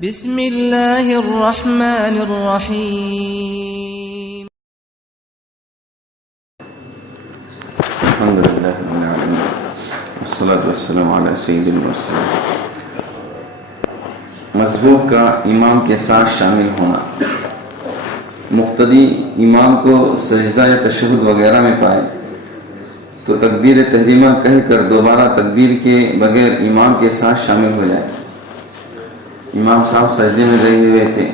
بسم اللہ الرحمن الرحیم الحمدللہ رب العالمین والصلاة والسلام علی سید المرسلین۔ مذہب کا امام کے ساتھ شامل ہونا، مقتدی امام کو سجدہ یا تشہد وغیرہ میں پائے تو تکبیر تحریمہ کہہ کر دوبارہ تکبیر کے بغیر امام کے ساتھ شامل ہو جائے۔ امام صاحب سجدے میں رہے ہوئے تھے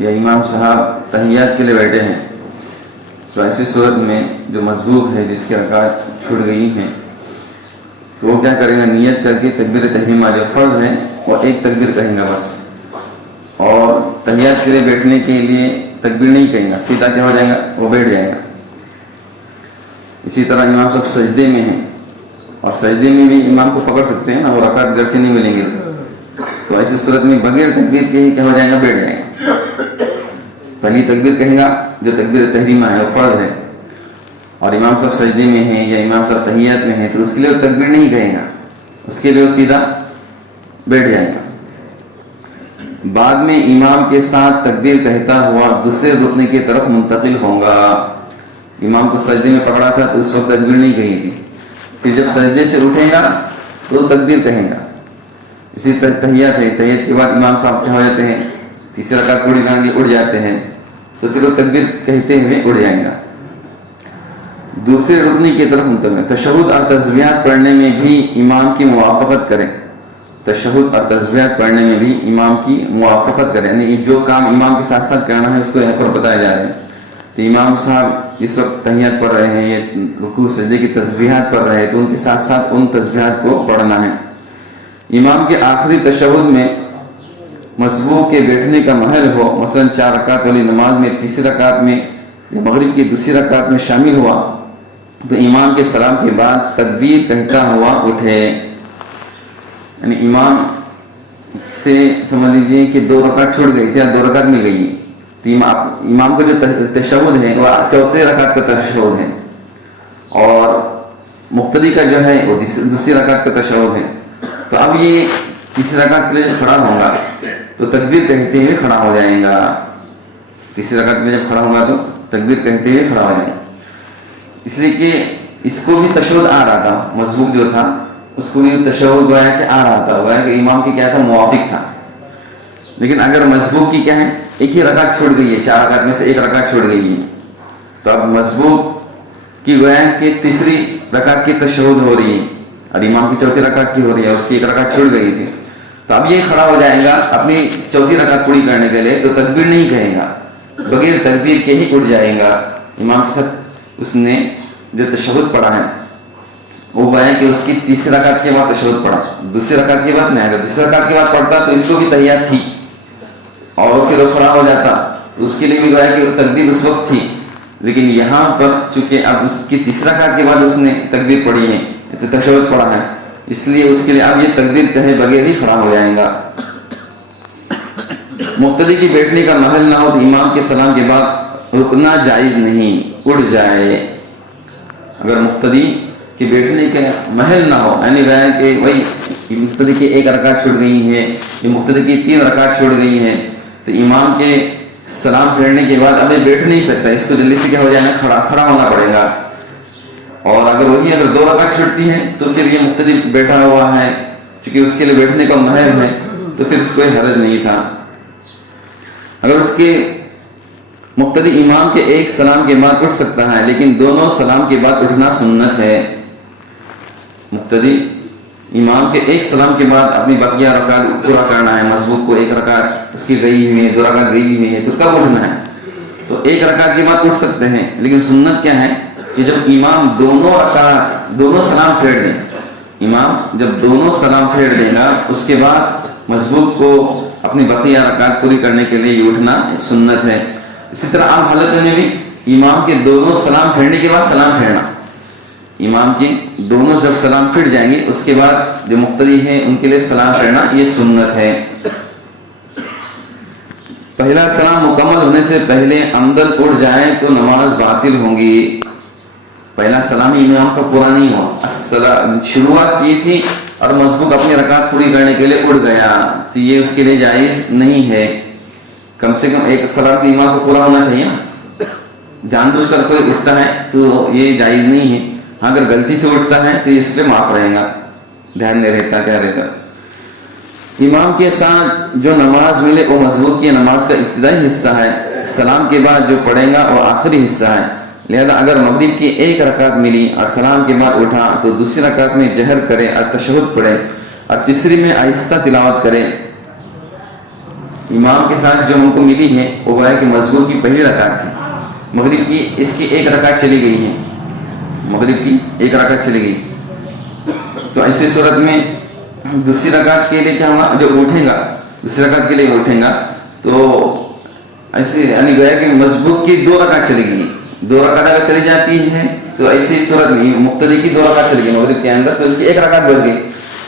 یا امام صاحب تحیات کے لیے بیٹھے ہیں تو ایسی صورت میں جو مذبوح ہے، جس کی رکعت چھوٹ گئی ہیں، تو وہ کیا کرے گا؟ نیت کر کے تکبیر تحریمہ جو فرض ہے وہ ایک تکبیر کہیں گا بس، اور تحیات کے لیے بیٹھنے کے لیے تکبیر نہیں کہیں گا، سیدھا کیا ہو جائے گا؟ وہ بیٹھ جائے گا۔ اسی طرح امام صاحب سجدے میں ہیں اور سجدے میں بھی امام کو پکڑ سکتے ہیں نا، وہ رکعت گرچہ نہیں ملیں گے، تو ایسی صورت میں بغیر تکبیر کے ہی کیا ہو جائے گا؟ بیٹھ جائے گا۔ پہلی تکبیر کہے گا جو تکبیر تحریمہ ہے وہ فرض ہے، اور امام صاحب سجدے میں ہیں یا امام صاحب تحیات میں ہیں تو اس کے لیے وہ تکبیر نہیں کہے گا، اس کے لیے وہ سیدھا بیٹھ جائے گا۔ بعد میں امام کے ساتھ تکبیر کہتا ہوا دوسرے رکن کی طرف منتقل ہوگا۔ امام کو سجدے میں پکڑا تھا تو اس وقت تکبیر نہیں کہی تھی، پھر جب سجدے سے اٹھے گا تو تکبیر کہیں گا۔ اسی طرح تحیات ہے، تحیات کے بعد امام صاحب کیا ہو جاتے ہیں؟ تیسری رکعت پوری کرنے کے لیے اٹھ جاتے ہیں، تو پھر وہ تکبیر کہتے ہوئے اٹھ جائیں گا، دوسرے رکنی کی طرف منتقل۔ تشہد اور تسبیحات پڑھنے میں بھی امام کی موافقت کریں، تشہد اور تسبیحات پڑھنے میں بھی امام کی موافقت کریں، یعنی جو کام امام کے ساتھ ساتھ کرنا ہے اس کو یہاں پر بتایا جا رہا ہے۔ تو امام صاحب اس وقت تحیات پڑھ رہے ہیں یا رکوع سجدے کی تسبیحات پڑھ رہے ہیں تو ان کے ساتھ ساتھ ان تسبیحات کو پڑھنا ہے۔ امام کے آخری تشہد میں مذبوح کے بیٹھنے کا محل ہو، مثلا 4 رکعت والی نماز میں تیسری رکعت میں یا مغرب کی دوسری رکعت میں شامل ہوا تو امام کے سلام کے بعد تکبیر کہتا ہوا اٹھے، یعنی امام سے سمجھ لیجیے کہ 2 رکعت چھوٹ گئی تھی یا 2 رکعت مل گئی، تو امام کا جو تشہد ہے وہ چوتھے رکعت کا تشہد ہے، اور مقتدی کا جو ہے وہ دوسری رکعت کا تشہد ہے۔ تو اب یہ تیسری رکعت کے لیے جب کھڑا ہوگا تو تکبیر کہتے ہوئے کھڑا ہو جائے گا، تیسری رکعت میں جب کھڑا ہوگا تو تکبیر کہتے ہوئے کھڑا ہو جائے گا، اس لیے کہ اس کو بھی تشہد آ رہا تھا، مذبوح جو تھا اس کو بھی تشہد گویا کہ آ رہا تھا، گویا کہ امام کی کیا تھا؟ موافق تھا۔ لیکن اگر مذبوح کی کیا ہے؟ ایک ہی رکعت چھوڑ گئی ہے، 4 رکعت میں سے ایک رکعت چھوڑ گئی ہے، تو اب مذبوح کی گویا کہ تیسری رکعت کی تشہد ہو رہی ہے اور امام کی چوتھی رکعت کی ہو رہی ہے، اس کی ایک رکعت چھوڑ گئی تھی، تو اب یہ کھڑا ہو جائے گا اپنی چوتھی رکعت پوری کرنے کے لیے، تو تکبیر نہیں کہے گا، بغیر تکبیر کے ہی اٹھ جائے گا۔ امام کے ساتھ اس نے جو تشہد پڑھا ہے وہ ہے کہ اس کی تیسری رکعت کے بعد تشہد پڑھا، دوسری رکعت کے بعد نہیں آئے گا، دوسری رکعت کے بعد پڑھتا تو اس کو بھی تحیات تھی اور پھر وہ کھڑا ہو جاتا تو اس کے لیے بھی گویا کہ تکبیر اس وقت تھی، لیکن یہاں پر چونکہ اب اس کی تیسری رکعت کے بعد اس نے تکبیر پڑھی ہے، تشہد پڑھا ہے، اس لیے اس کے لیے اب یہ تکبیر کہے بغیر ہی کھڑا ہو جائے گا۔ مقتدی کی بیٹھنے کا محل نہ ہو تو امام کے سلام کے بعد رکنا جائز نہیں، اٹھ جائے۔ اگر مقتدی کے بیٹھنے کا محل نہ ہو، یعنی کہ وہی مقتدی کی 1 رکعت چھوڑ گئی ہے یا مقتدی کی 3 رکعت چھوڑ گئی ہے تو امام کے سلام پھیرنے کے بعد ابھی بیٹھ نہیں سکتا، اس کو جلدی سے کیا ہو جائے گا؟ کھڑا ہونا پڑے گا، اور اگر 2 رکعت چھوٹتی ہیں تو پھر یہ مقتدی بیٹھا ہوا ہے، چونکہ اس کے لیے بیٹھنے کا محل ہے تو پھر اس کو حرج نہیں تھا۔ اگر اس کے مقتدی امام کے ایک سلام کے بعد اٹھ سکتا ہے لیکن دونوں سلام کے بعد اٹھنا سنت ہے، مقتدی امام کے ایک سلام کے بعد اپنی بقیہ رکعت پورا کرنا ہے، مذبوح کو 1 رکعت اس کی گئی ہوئی ہے، 2 رکعت گئی ہوئی ہے، تو کب اٹھنا ہے؟ تو 1 رکعت کے بعد اٹھ سکتے ہیں، لیکن سنت کیا ہے کہ جب امام دونوں سلام پھیر دیں، امام جب دونوں سلام پھیر دے گا اس کے بعد مذبوح کو اپنی بقیہ رکعت پوری کرنے کے لیے اٹھنا سنت ہے۔ اسی طرح عام حالت میں بھی امام کے دونوں سلام پھیرنے کے بعد سلام پھیرنا، امام کی دونوں جب سلام پھر جائیں گے اس کے بعد جو مقتدی ہیں ان کے لیے سلام پھیرنا یہ سنت ہے۔ پہلا سلام مکمل ہونے سے پہلے عمدن اٹھ جائیں تو نماز باطل ہوگی۔ پہلا سلام امام کا پورا نہیں ہوا، شروعات کی تھی اور مسبوق اپنی رکعت پوری کرنے کے لیے اڑ گیا تو یہ اس کے لیے جائز نہیں ہے. کم سے کم ایک سلام کی امام کو پورا ہونا چاہیے نا. جان بوجھ کر کوئی اٹھتا ہے تو یہ جائز نہیں ہے. ہاں اگر غلطی سے اٹھتا ہے تو اس پہ معاف رہے گا, دھیان نہیں رہتا کیا رہتا. امام کے ساتھ جو نماز ملے وہ مسبوق کی نماز کا ابتدائی حصہ ہے, سلام کے بعد جو پڑھے گا وہ آخری حصہ ہے. لہذا اگر مغرب کی ایک رکعت ملی اور سلام کے بعد اٹھا تو دوسری رکعت میں جہر کرے اور تشہد پڑھے اور تیسری میں آہستہ تلاوت کرے. امام کے ساتھ جو ہم کو ملی ہے وہ ہے کہ مسبوق کی پہلی رکعت تھی, مغرب کی اس کی ایک رکعت چلی گئی ہے, مغرب کی ایک رکعت چلی گئی. تو ایسی صورت میں دوسری رکعت کے لیے کیا ہوگا, جو اٹھے گا دوسری رکعت کے لیے اٹھے گا تو ایسے یعنی گویا کہ مسبوق کی 2 رکعت چلی گئی. 2 رکعت اگر چلی جاتی ہے تو ایسی صورت میں مقتدی کی 2 رکعت چلی گئی مغرب کے اندر, تو اس کی ایک رکعت بچ گئی.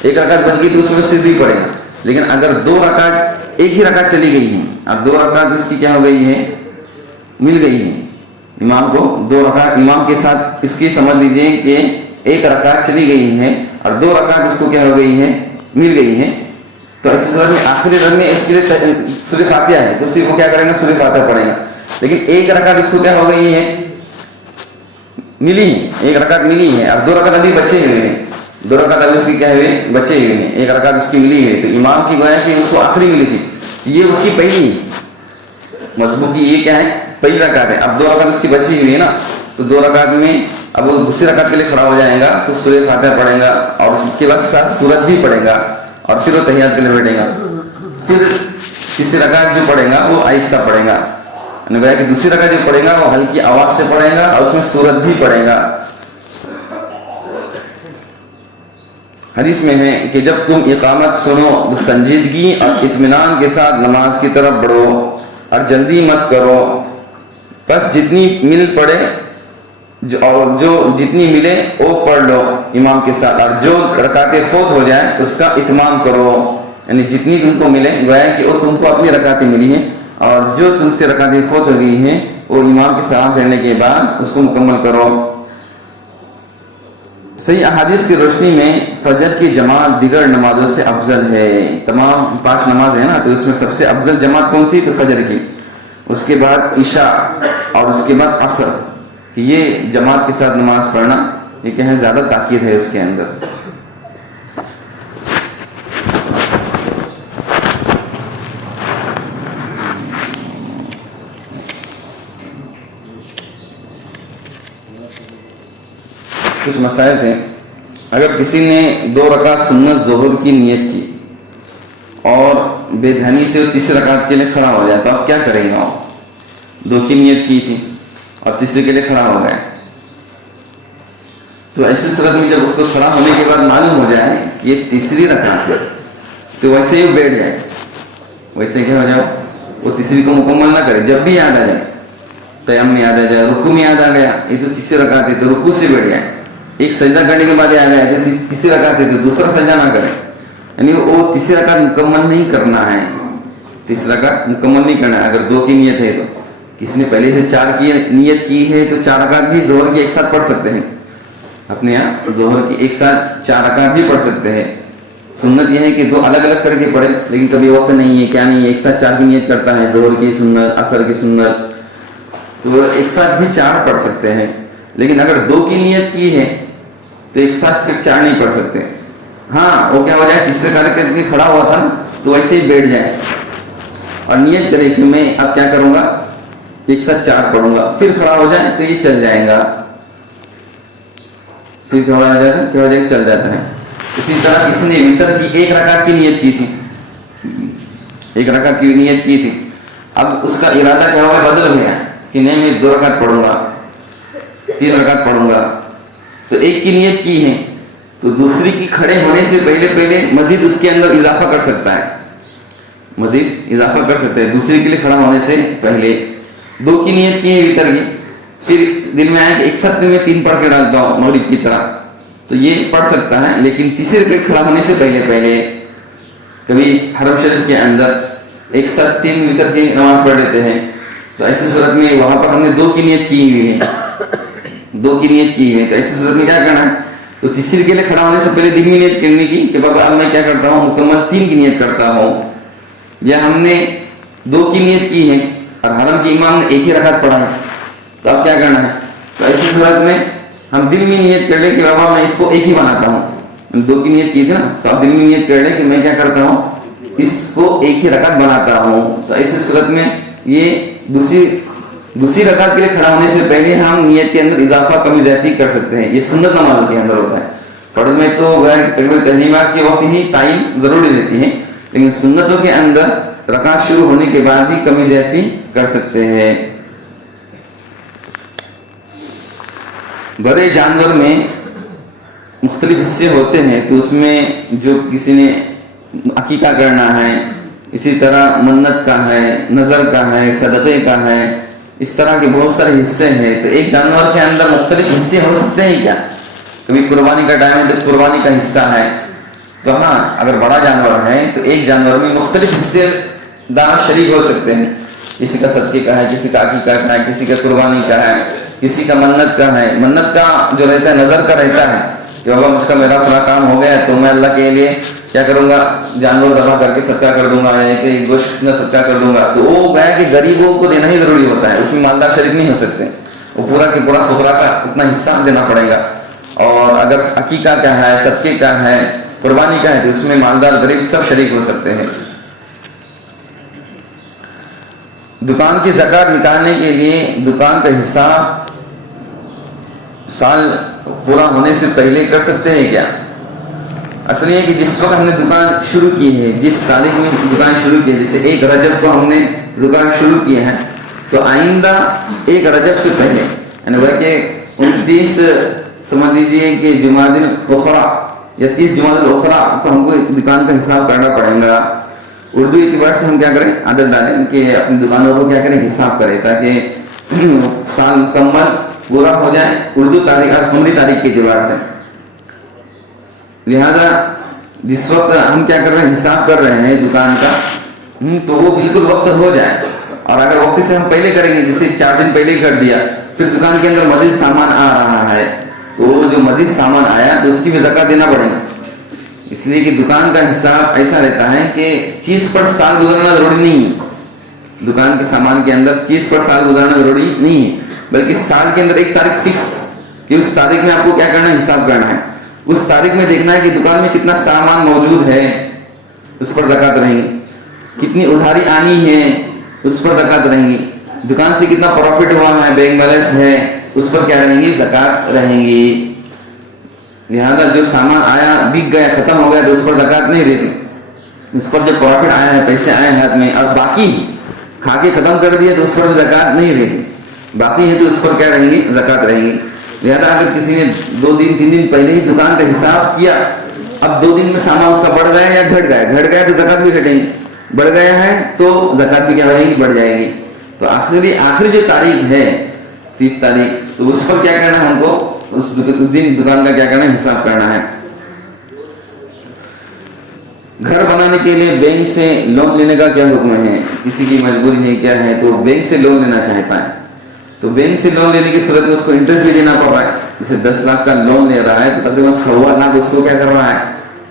ایک رکعت بچ گئی تو اس میں سجدہ پڑے گا. لیکن اگر 2 رکعت ایک ہی رکعت چلی گئی ہے, اب 2 رکعت اس کی کیا ہو گئی ہے, مل گئی ہے امام کو 2 رکعت. امام کے ساتھ اس کی سمجھ لیجئے کہ ایک رکعت چلی گئی ہے اور 2 رکعت اس کو کیا ہو گئی ہے, مل گئی ہے. تو ایسی صورت میں آخری رکعت میں اس کے لیے سورہ فاتحہ ہے تو اسی کو کیا کریں گے, سورہ فاتحہ پڑھیں گا. لیکن ایک رکعت اس کو کیا ہو گئی ہے, ملی ہے, ایک رکعت ملی ہے اور 2 رکعت ابھی بچے ہوئے ہیں. 2 رکعت ابھی اس کی کیا ہوئے, بچے ہوئے ہیں. ایک رکعت اس کی ملی ہے تو امام کی گویا کہ اس کو آخری ملی تھی, یہ اس کی پہلی مسبوق کی یہ کیا ہے, پہلی رکعت ہے. اب 2 رکعت اس کی بچی ہوئی ہے نا, تو 2 رکعت میں اب وہ دوسری رکعت کے لیے کھڑا ہو جائے گا تو سورہ فاتحہ پڑھے گا اور اس کے بعد 7 سورت بھی پڑھے گا اور پھر وہ تحیات کے لیے بیٹھے گا. پھر تیسری رکعت جو پڑھے گا وہ آہستہ پڑھے گا, یعنی کہ دوسری رکعت جو پڑھے گا وہ ہلکی آواز سے پڑھے گا اور اس میں سورت بھی پڑھے گا. حدیث میں ہے کہ جب تم اقامت سنو تو سنجیدگی اور اطمینان کے ساتھ نماز کی طرف بڑھو اور جلدی مت کرو. بس جتنی مل پڑے اور جو جتنی ملے وہ پڑھ لو امام کے ساتھ, اور جو رکعتیں فوت ہو جائیں اس کا اتمام کرو. یعنی جتنی تم کو ملے گویا کہ وہ تم کو اپنی رکعتیں ملی ہیں اور جو تم سے رکعتیں فوت ہو گئی ہیں وہ امام کے سلام پھیرنے کے بعد اس کو مکمل کرو. صحیح احادیث کی روشنی میں فجر کی جماعت دیگر نمازوں سے افضل ہے. تمام 5 نماز ہے نا, تو اس میں سب سے افضل جماعت کون سی, تو فجر کی, اس کے بعد عشاء اور اس کے بعد عصر. یہ جماعت کے ساتھ نماز پڑھنا یہ کیا ہے, زیادہ تاکید ہے اس کے اندر. کچھ مسائل تھے. اگر کسی نے 2 رکعت سنت ظہر کی نیت کی اور بے دھیانی سے تیسری رکعت کے لیے کھڑا ہو جائے تو آپ کیا کریں گے؟ 2 کی نیت کی تھی اور تیسری کے لیے کھڑا ہو گئے, تو ایسی صورت میں جب اس کو کھڑا ہونے کے بعد معلوم ہو جائے کہ یہ تیسری رکعت ہے تو ویسے ہی بیٹھ جائے, ویسے کیا ہو جائے, وہ تیسری کو مکمل نہ کرے. جب بھی یاد آ جائے, قیام میں یاد آ جائے, رکوع میں یاد آ گیا یہ تو تیسری رکعت ہے تو رکوع سے بیٹھ جائے. ایک سجدہ کرنے کے بعد یاد آیا تو تیسری رکعت ہے تو دوسرا سجدہ نہ کرے. یعنی وہ تیسری رکعت مکمل نہیں کرنا ہے, تیسری رکعت مکمل نہیں کرنا ہے. اگر 2 کی نیت ہے تو کسی نے پہلے سے 4 کی نیت کی ہے تو 4 رکعت بھی ظہر کی ایک ساتھ پڑھ سکتے ہیں. اپنے یہاں ظہر کی ایک ساتھ 4 رکعت بھی پڑھ سکتے ہیں. سنت یہ ہے کہ 2 الگ الگ کر کے پڑھے, لیکن کبھی وقت نہیں ہے, کیا نہیں ہے, ایک ساتھ 4 کی نیت کرتا ہے, ظہر کی سنت, عصر کی سنت, تو ایک ساتھ بھی 4 پڑھ سکتے ہیں. لیکن اگر 2 کی نیت کی ہے تو ایک ساتھ پھر 4 نہیں پڑھ سکتے. ہاں وہ کیا ہو جائے, تیسرے رکعت کر کے کھڑا ہوا تھا تو ویسے ہی بیٹھ جائے اور نیت کرے کہ میں اب کیا کروں گا, ایک ساتھ 4 پڑھوں گا, پھر کھڑا ہو جائے تو یہ چل جائے گا, پھر کیا ہو جائے, چل جاتا ہے. اسی طرح کسی نے وتر کی 1 رکعت کی نیت کی تھی, 1 رکعت کی نیت کی تھی, اب اس کا ارادہ کیا ہوگا, بدل گیا کہ نہیں میں 2 رکعت پڑھوں گا, 3 رکعت پڑھوں گا. تو 1 کی نیت کی ہے تو دوسری کی کھڑے ہونے سے پہلے مزید اس کے اندر اضافہ کر سکتا ہے, مزید اضافہ کر سکتا ہے دوسری کے لیے کھڑا ہونے سے پہلے. 2 کی نیت کی ہے وتر کی, پھر دل میں آیا کہ ایک ساتھ میں 3 پڑھ کے ڈالتا ہوں مغرب کی طرح, تو یہ پڑھ سکتا ہے. لیکن تیسرے کے کھڑا ہونے سے پہلے کبھی حرم شریف کے اندر ایک ساتھ 3 وتر کی نماز پڑھ لیتے ہیں, تو ایسی صورت میں وہاں پر ہم نے 2 کی نیت کی ہوئی ہے, 2 کی نیت کی ہے, تو ایسی صورت میں کیا کرنا ہے, تو تیسری کے لیے کھڑا ہونے سے پہلے دل میں نیت کرنے کی کہ بابا اب میں کیا کرتا ہوں مکمل 3 کی نیت کرتا ہوں، یا ہم نے 2 کی نیت کی ہے اور حرم کی امام نے 1 ہی رکعت پڑھا ہے، تو اب کیا کرنا ہے؟ تو ایسی صورت میں ہم دل میں نیت کر لیں کہ بابا میں اس کو 1 ہی بناتا ہوں، 2 کی نیت کی تھی نا، تو اب دل میں نیت کر لیں کہ میں کیا کرتا ہوں اس کو 1 ہی رکعت بناتا ہوں۔ تو ایسی صورت میں یہ دوسری رکعت کے لیے کھڑا ہونے سے پہلے ہم نیت کے اندر اضافہ کمی زیادتی کر سکتے ہیں، یہ سنت نماز کے اندر ہوتا ہے۔ فرض میں تو تکبیر تحریمہ کے وقت ہی تعین ضروری رہتی ہے، لیکن سنتوں کے اندر رکعت شروع ہونے کے بعد بھی کمی زیادتی کر سکتے ہیں۔ بڑے جانور میں مختلف حصے ہوتے ہیں، تو اس میں جو کسی نے عقیقہ کرنا ہے، اسی طرح منت کا ہے، نظر کا ہے، صدقے کا ہے، اس طرح کے بہت سارے حصے ہیں۔ تو ایک جانور کے اندر مختلف حصے ہو سکتے ہیں کیا؟ کبھی قربانی کا ٹائم ہے تو قربانی کا حصہ ہے، تو ہاں اگر بڑا جانور ہے تو ایک جانور میں مختلف حصے دار شریک ہو سکتے ہیں، کسی کا صدقے کا ہے، کسی کا عقیقہ کا ہے، کسی کا قربانی کا ہے، کسی کا منت کا ہے۔ منت کا جو رہتا ہے نظر کا رہتا ہے کہ بابا مجھ کا میرا فلاں کام ہو گیا تو میں اللہ کے لیے کیا کروں گا، جانور ذبح کر کے صدقہ کر دوں گا، یا کہ گوشت میں صدقہ کر دوں گا، تو وہ گیا کہ غریبوں کو دینا ہی ضروری ہوتا ہے، اس میں مالدار شریک نہیں ہو سکتے، وہ پورا کہ پورا فقراء کا اتنا حصہ دینا پڑے گا۔ اور اگر عقیقہ کا ہے، صدقے کا ہے، قربانی کا ہے، تو اس میں مالدار غریب سب شریک ہو سکتے ہیں۔ دکان کی زکوٰۃ نکالنے کے لیے دکان کا حساب سال پورا ہونے سے پہلے کر سکتے ہیں کیا؟ اصل یہ کہ جس وقت ہم نے دکان شروع کی ہے، جس تاریخ میں دکان شروع کی ہے، جیسے 1 رجب کو ہم نے دکان شروع کی ہے، تو آئندہ 1 رجب سے پہلے یعنی وہ کہ 29 سمجھ لیجیے کہ جمادی الاخری یا 30 جمادی الاخری کو ہم کو دکان کا حساب کرنا پڑے گا۔ اردو اعتبار سے ہم کیا کریں، عادت ڈالیں کہ اپنی دکانوں کو کیا کریں، حساب کریں، تاکہ سال مکمل پورا ہو جائے اردو تاریخ اور قمری تاریخ کے اعتبار سے۔ لہذا جس وقت ہم کیا کر رہے ہیں، حساب کر رہے ہیں دکان کا، تو وہ بالکل وقت ہو جائے، اور اگر وقت سے ہم پہلے کریں گے، جیسے 4 دن پہلے کر دیا، پھر دکان کے اندر مزید سامان آ رہا ہے، تو وہ جو مزید سامان آیا تو اس کی بھی زکوٰۃ دینا پڑے گا۔ اس لیے کہ دکان کا حساب ایسا رہتا ہے کہ چیز پر سال گزرنا ضروری نہیں ہے، دکان کے سامان کے اندر چیز پر سال گزرنا ضروری نہیں ہے، بلکہ سال کے اندر ایک تاریخ فکس کہ اس تاریخ میں آپ کو کیا کرنا ہے، حساب کرنا ہے، اس تاریخ میں دیکھنا ہے کہ دکان میں کتنا سامان موجود ہے، اس پر زکوٰۃ رہیں گی، کتنی ادھاری آنی ہے اس پر زکوٰۃ رہیں گی، دکان سے کتنا پروفٹ ہوا ہے، بینک بیلنس ہے، اس پر کیا رہیں گی، زکوٰۃ رہیں گی۔ لہذا جو سامان آیا بک گیا ختم ہو گیا تو اس پر زکوٰۃ نہیں رہتی، اس پر جو پروفٹ آیا ہے، پیسے آئے ہیں ہاتھ میں اور باقی کھا کے ختم کر دیا تو اس پر بھی زکوٰۃ نہیں رہتی، باقی ہے تو اس پر کیا رہیں گی، زکوٰۃ رہیں گی۔ لہذا اگر کسی نے 2 دن 3 دن پہلے ہی دکان کا حساب کیا، اب 2 دن میں سامان اس کا بڑھ گیا یا گھٹ گیا تو زکوٰۃ بھی گھٹیں گی، بڑھ گیا ہے تو زکوٰۃ بھی کیا ہو جائے گی، بڑھ جائے گی۔ تو آخری جو تاریخ ہے 30 تاریخ، تو اس پر کیا کرنا ہے، ہم کو اس دن دکان کا کیا کرنا ہے، حساب کرنا ہے۔ گھر بنانے کے لیے بینک سے لون لینے کا کیا حکم ہے؟ کسی کی مجبوری ہے کیا ہے تو بینک سے لون لینا چاہتا ہے، تو بینک سے لون لینے کی صورت میں اس کو انٹرسٹ بھی دینا پڑ رہا ہے، جیسے 10 لاکھ کا لون لے رہا ہے تو تقریباً 1.25 لاکھ اس کو کیا کر رہا ہے،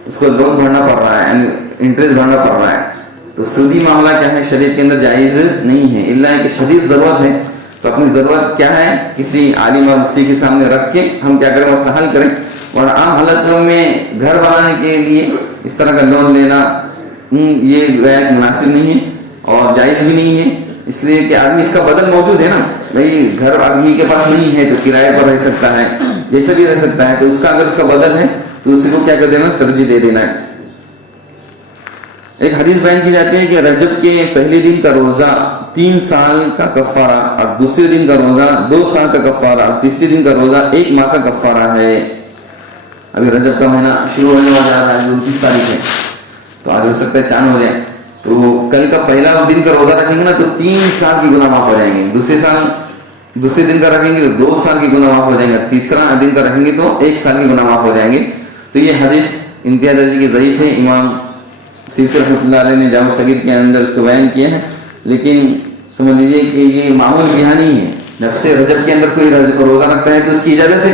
اس کو لون بھرنا پڑ رہا ہے، یعنی انٹرسٹ بھرنا پڑ رہا ہے۔ تو سودی معاملہ کیا ہے، شریعت کے اندر جائز نہیں ہے، الا کہ شدید ضرورت ہے تو اپنی ضرورت کیا ہے کسی عالم اور مفتی کے سامنے رکھ کے ہم کیا کریں، مسئلہ حل کریں، اور عام حالتوں میں گھر بنانے کے لیے اس طرح کا لون لینا یہ مناسب نہیں ہے اور جائز بھی نہیں ہے، اس لیے کہ آدمی اس کا بدل موجود ہے نا، بھائی گھر آدمی کے پاس نہیں ہے تو کرائے پر رہ سکتا ہے، جیسے بھی رہ سکتا ہے، تو اس کا اگر اس کا بدل ہے تو اسی کو کیا کر دینا، ترجیح دے دینا ہے۔ ایک حدیث بیان کی جاتی ہے کہ رجب کے پہلے دن کا روزہ 3 سال کا کفارہ، اور دوسرے دن کا روزہ 2 سال کا کفارہ، اور تیسرے دن کا روزہ 1 ماہ کا کفارہ ہے۔ ابھی رجب کا مہینہ شروع ہونے والا ہے، آج 29 تاریخ ہے، تو آج ہو سکتا ہے چاند ہو جائے، تو کل کا پہلا دن کا روزہ رکھیں گے نا تو 3 سال کی گناہ معاف ہو جائیں گے، دوسرے دن کا رکھیں گے تو 2 سال کی گناہ معاف ہو جائیں گے، تیسرا دن کا رکھیں گے تو 1 سال کی گناہ معاف ہو جائیں گے۔ تو یہ حدیث انتہائی درجے کی ضعیف ہے، امام سیوطی رحمۃ اللہ علیہ نے جامع صغیر کے اندر اس کو بیان کیا ہے، لیکن سمجھ لیجیے کہ یہ معمول یہاں نہیں ہے۔ نفس رجب کے اندر کوئی روزہ رکھتا ہے تو اس کی اجازت ہے،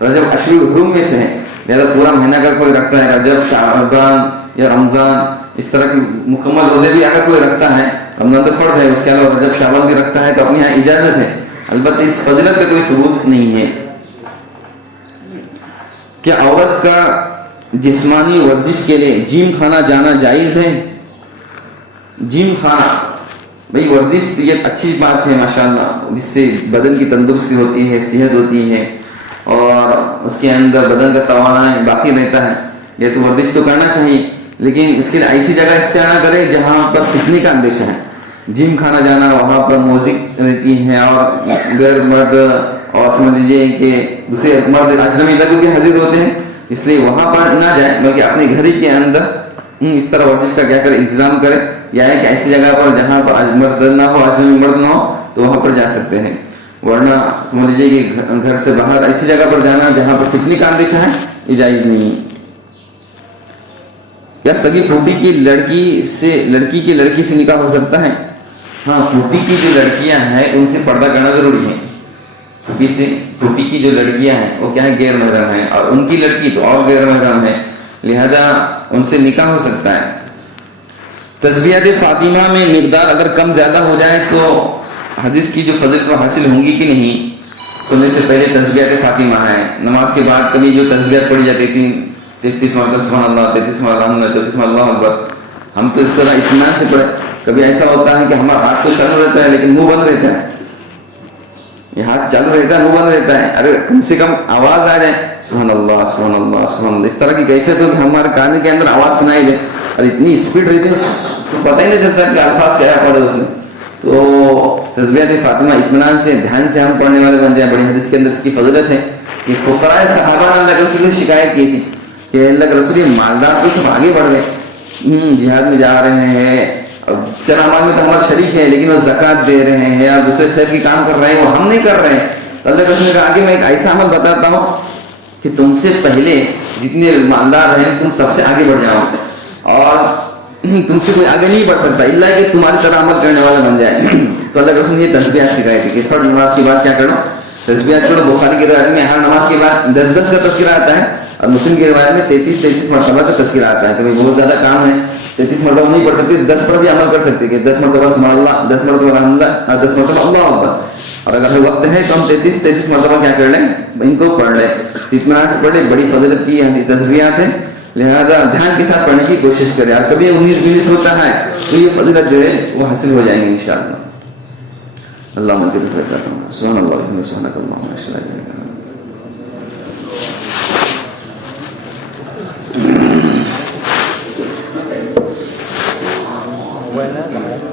رجب اشہر الحرم میں سے ہے، لہذا پورا مہینہ کا کوئی رکھتا ہے رجب شعبان یا رمضان اس طرح کی مکمل روزے بھی اگر کوئی رکھتا ہے، رمضان تو فرض ہے، اس کے علاوہ رجب شعبان بھی رکھتا ہے تو اپنے یہاں اجازت ہے، البتہ اس فضیلت کا کوئی ثبوت نہیں ہے۔ کیا عورت کا جسمانی ورزش کے لیے جم خانہ جانا جائز ہے؟ جم خانہ بھئی ورزش تو یہ اچھی بات ہے ماشاءاللہ، جس سے بدن کی تندرستی ہوتی ہے، صحت ہوتی ہے اور اس کے اندر بدن کا توانائی باقی رہتا ہے، یہ تو ورزش تو کرنا چاہیے، لیکن اس کے لیے ایسی جگہ اختیار نہ کرے جہاں پر فتنے کا اندیشہ ہے۔ جم کھانا جانا وہاں پر موزک رہتی ہے اور غیر مرد اور سمجھ لیجیے کہ دوسرے مرد اجنبی لوگ بھی حاضر ہوتے ہیں، اس لیے وہاں پر نہ جائیں بلکہ اپنے گھر کے اندر اس طرح ورزش کا کیا کرے انتظام کرے، یا ایک ایسی جگہ پر جہاں پر مرد نہ ہو، اجنبی مرد نہ ہو تو وہاں پر جا سکتے ہیں، ورنہ سمجھ لیجیے کہ گھر سے باہر ایسی جگہ پر جانا جہاں پر فتنے کا اندیشہ ہے یہ جائز نہیں۔ یا سگی پھوپھی کی لڑکی کے لڑکی سے نکاح ہو سکتا ہے؟ ہاں، پھوپھی کی جو لڑکیاں ہیں ان سے پردہ کرنا ضروری ہے۔ پھوپھی کی جو لڑکیاں ہیں وہ کیا ہے غیر محرم ہیں، اور ان کی لڑکی تو اور غیر محرم ہے، لہذا ان سے نکاح ہو سکتا ہے۔ تسبیحات فاطمہ میں مقدار اگر کم زیادہ ہو جائے تو حدیث کی جو فضیلت وہ حاصل ہوں گی کہ نہیں؟ سننے سے پہلے تسبیحات فاطمہ ہے، نماز کے بعد کبھی جو تسبیحات پڑھی جاتی تھیں 33 مرتبہ سبحان اللہ، 33 مرتبہ الحمدللہ، 34 مرتبہ اللہ اکبر، ہم تو اس طرح اطمینان سے پڑھے۔ کبھی ایسا ہوتا ہے کہ ہمارا ہاتھ تو چالو رہتا ہے لیکن منہ بند رہتا ہے، یہ ہاتھ چالو رہتا ہے منہ بند رہتا ہے، ارے کم سے کم آواز آ جائے سبحان اللہ سبحان اللہ سبحان اللہ، اس طرح کی کیفیت ہو کہ ہمارے کان کے اندر آواز سنائی دے، اور اتنی اسپیڈ رہتی ہے تو پتہ ہی نہیں چلتا کہ الفاظ کیا پڑھے اس نے۔ تو تسبیحات فاطمہ اطمینان سے دھیان سے ہم پڑھنے والے بن جائیں۔ بڑی حدیث کے اندر اس کی فضیلت ہے کہ فقراء صحابہ نے اللہ کے رسول نے شکایت کی تھی کہ اللہ کے رسول مالدار تو سب آگے بڑھ گئے، جہاد میں جا رہے ہیں، چند اعمال میں تو ہمارے شریک ہے لیکن وہ زکوٰۃ دے رہے ہیں یا دوسرے خیر کی کام کر رہے ہیں، وہ ہم نہیں کر رہے ہیں۔ تو اللہ کے رسول نے کہا کہ میں ایک ایسا عمل بتاتا ہوں کہ تم سے پہلے جتنے مالدار ہیں تم سب سے آگے بڑھ جاؤ، اور تم سے کوئی آگے نہیں بڑھ سکتا الا کہ تمہاری طرح عمل کرنے والا بن جائے۔ تو اللہ کے رسول نے یہ تسبیحات سکھائی تھی کہ فرض نماز کے بعد کیا کرو، تسبیحات کرو۔ بخاری کی روایت میں ہر نماز کے بعد 10 کا تذکرہ آتا ہے، اور مسلم کی روایت میں 33 مرتبہ کا تذکرہ آتا ہے۔ تو بہت زیادہ کام ہے، 33 مرتبہ نہیں پڑھ سکتے، 10 پر بھی عمل کر سکتے کہ 10 مرتبہ سبحان اللہ، 10 مرتبہ الحمدللہ، اور 10 مرتبہ اللہ اکبر، اور اگر وقت ہے تو ہم 33 مرتبہ کیا کر لیں، ان کو پڑھ لیں، اطمینان سے پڑھ لیں۔ بڑی فضیلت کی تسبیحات ہیں، لہذا دھیان کے ساتھ پڑھنے کی کوشش کریں، اور کبھی 19-20 ہوتا ہے تو یہ فضیلت جو ہے وہ حاصل ہو جائیں گے انشاءاللہ۔ اللہم اکبر سبحان اللہ سبحانک اللہم اشہد ان لا الہ الا انت۔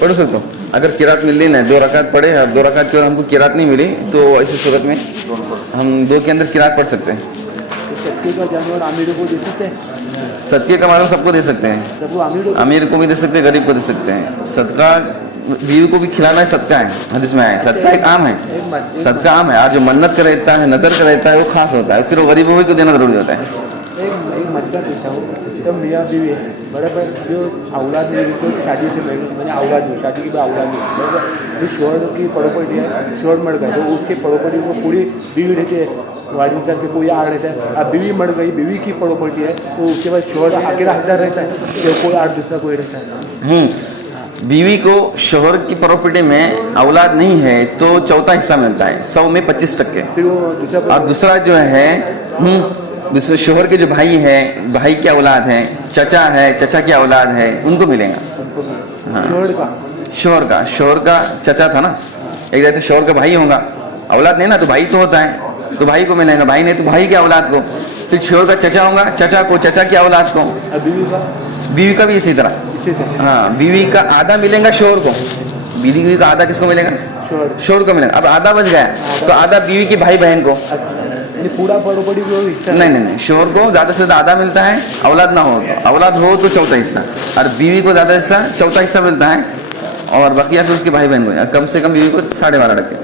پڑھ سکتا ہوں اگر قرات مل لی نا، 2 رکعت پڑھے اور 2 رکعت کے اور ہم کو قرات نہیں ملی تو ایسی صورت میں ہم 2 کے اندر قرات پڑھ سکتے ہیں۔ صدقے کا جانور امیر کو دے سکتے ہیں، صدقے کا معلوم سب کو دے سکتے ہیں، امیر کو بھی دے سکتے ہیں، غریب کو دے سکتے ہیں۔ صدقہ بیوی کو بھی کھلانا ہے، صدقہ ہے، حدیث میں آیا ہے۔ صدقہ ایک عام ہے، صدقہ عام ہے، اور جو منت کا رہتا ہے، نظر کا رہتا ہے وہ خاص ہوتا ہے، پھر وہ غریبوں کو دینا ضروری ہوتا ہے۔ ایک مسئلہ دیکھتا ہوں، جب میاں بیوی ہے برابر، جو اولاد نہیں ہوئی تو شادی سے پہلے اولاد نہیں، شادی کے بعد اولاد نہیں برابر، جو شوہر کی پراپرٹی ہے، شوہر مر گئے تو اس کی پراپرٹی کو پوری بیوی رہتی ہے، والد صاحب کے کوئی آگ رہتا ہے۔ اب بیوی مر گئی، بیوی کی پراپرٹی ہے تو اس کے بعد شوہر اکیلا حقدار رہتا ہے یا کوئی اور دوسرا کوئی رہتا ہے؟ بیوی کو شوہر کی پراپرٹی میں اولاد نہیں ہے تو چوتھا حصہ ملتا ہے، 100 میں 25%۔ پھر وہ اور دوسرا جو ہے دوسرے شوہر کے جو بھائی ہے، بھائی کی اولاد ہے، چچا ہے، چچا کی اولاد ہے، ان کو ملیں گا۔ شوہر کا چچا تھا نا، ایک رہتے شوہر کا بھائی ہوگا، اولاد نہیں نا تو بھائی تو ہوتا ہے تو بھائی کو ملے گا، بھائی نہیں تو بھائی کی اولاد کو، پھر شوہر کا چچا ہوگا، چچا کو، چچا کی اولاد کو، بیوی کا بھی اسی طرح۔ ہاں، بیوی کا آدھا ملے گا شوہر کو، بیوی کا آدھا کس کو ملے گا؟ شوہر کو ملے گا۔ اب آدھا بچ گیا تو آدھا بیوی کی بھائی بہن کو، پورا پراپرٹی نہیں، شوہر کو زیادہ سے زیادہ آدھا ملتا ہے، اولاد نہ ہو تو، اولاد ہو تو چوتھا حصہ، اور بیوی کو زیادہ حصہ چوتھا حصہ ملتا ہے، اور بقیہ پھر اس کے بھائی بہن کو, کم سے کم بیوی کو 12.5 رکھے.